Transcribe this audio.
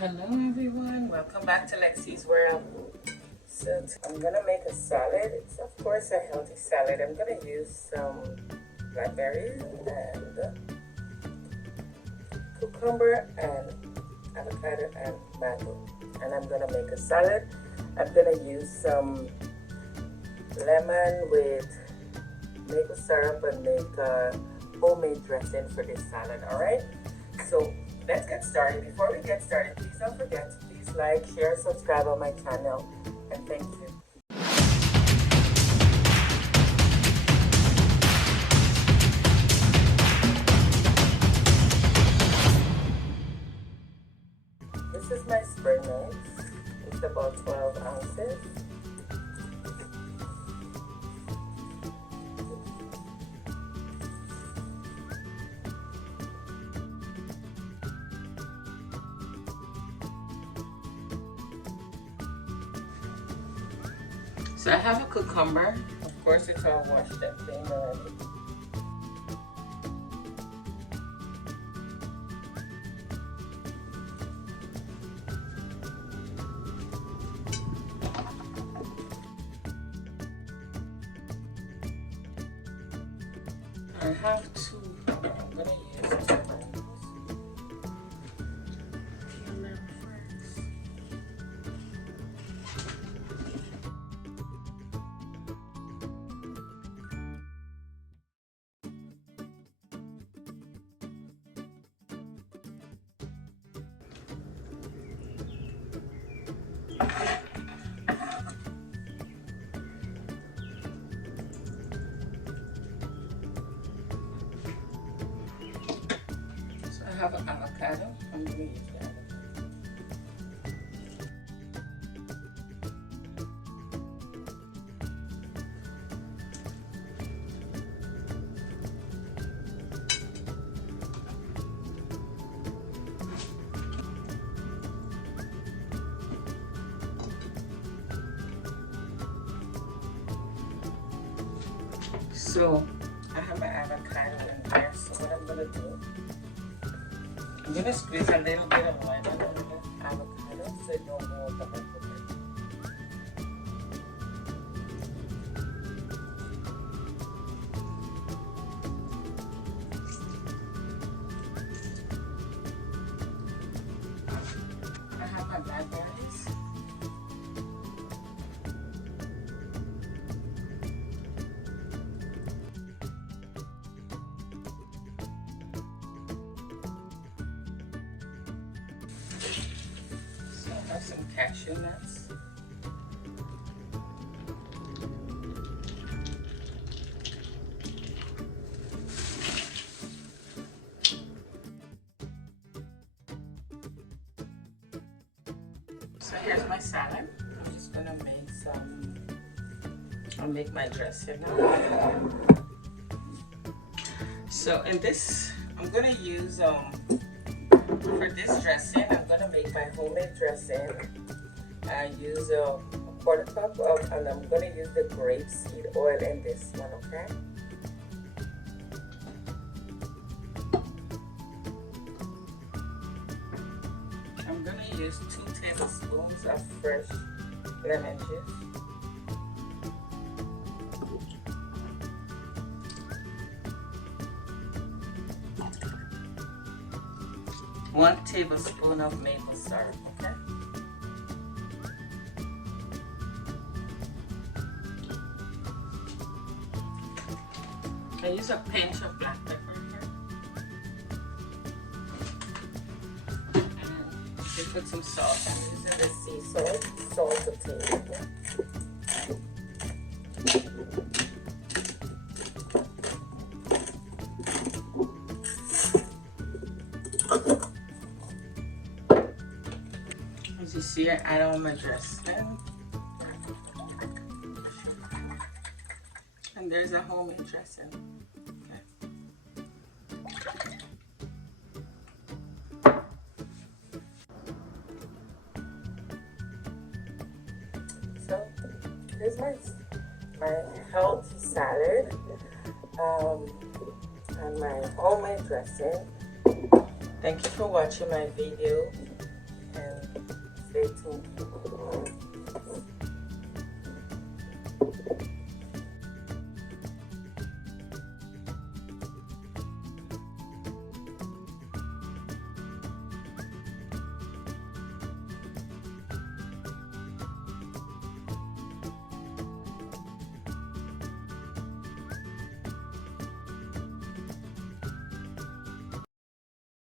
Hello everyone, welcome back to LEXI'S world. So I'm gonna make a salad. It's of course a healthy salad. I'm gonna use some blackberries and cucumber and avocado and mango. And I'm gonna make a salad. I'm gonna use some lemon with maple syrup and make a homemade dressing for this salad. Alright, so let's get started. Before we get started, please don't forget to please like, share, subscribe on my channel, and thank you. This is my spring mix. It's about 12 ounces. So I have a cucumber. Of course, it's all washed and cleaned already. I have two. I'm gonna use two mangoes. Peel them first. So I have an avocado. I'm going to use the avocado. So I have my avocado in there. So what I'm going to do, I'm going to squeeze a little bit of lemon on the avocado so it don't go over the microwave. I have my blackberries. So I have some cashew nuts. So here's my salad. I'm just gonna make some. I'll make my dressing now. So in this, I'm gonna use for this dressing, I'm gonna make my homemade dressing. I use a quarter cup of, and I'm gonna use the grape seed oil in this one, okay? I'm gonna use 2 tablespoons of fresh lemon juice. One tablespoon of maple syrup, okay? I use a pinch of black pepper here. And you can put some salt. I'm using the sea salt to taste. As you see, I add all my dressing. And there's a homemade dressing. Okay. So here's my healthy salad and my homemade dressing. Thank you for watching my video, and Say thank you.